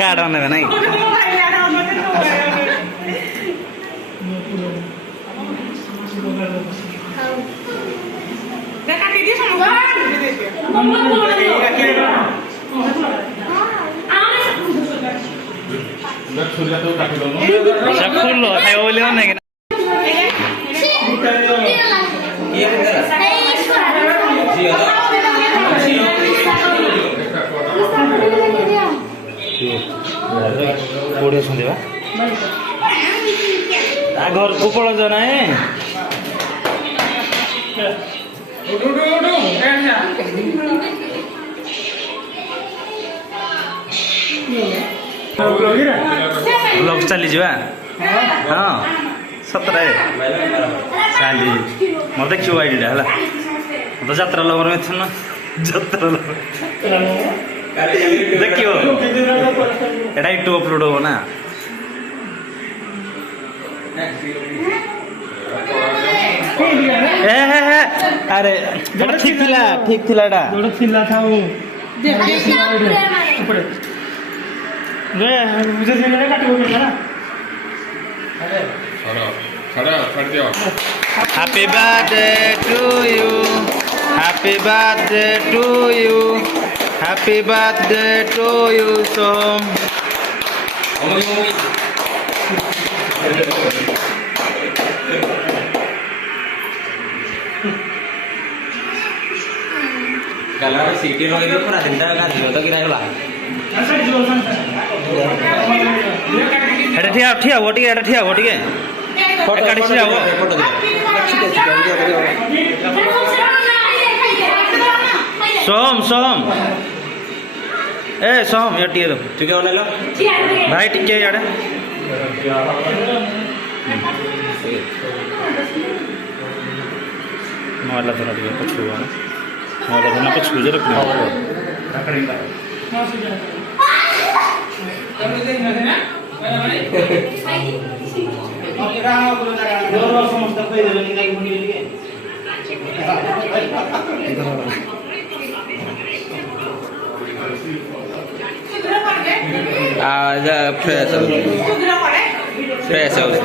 Card ନେବେ ନାଇଁ ଫୁଲ ଖାଇବ ବୋଲି ନାଇଁ କୋଉଠି ଅଛନ୍ତି ବା ଘରକୁ ପଳଉଛ ନାଇଁ ବ୍ଲଗ୍ ଚାଲିଯିବା ହଁ ସତରେ ଚାଲି ମୋର ଦେଖିବ ଆଇଡ଼ିଟା ହେଲା ମୁଁ ତ ଯାତ୍ରା ଲଭର ଏଥର ନା ଯାତ୍ରା ଲଭର ଦେଖିବ ଏଇଟା ୟୁଟ୍ୟୁବ ଅପଲୋଡ୍ ହବ ନା ଆରେ ଠିକ ଥିଲା ଏଇଟା ଥିଲା ଥାଉ Happy birthday to you. Happy birthday to you. Happy birthday to you, Som. Kalau CD lo itu pernah dengar kan? Atau kira apa? Ada ठिया वो ठीक है ada ठिया वो ठीक है फोटो काढी से आओ सोम ए सोम ये टिके दो ठीक है ले लो भाई टिके यार मोबाइल थोड़ा टिके पछुआ मोबाइल धरना पछुआ जरा रखना fresh house fresh house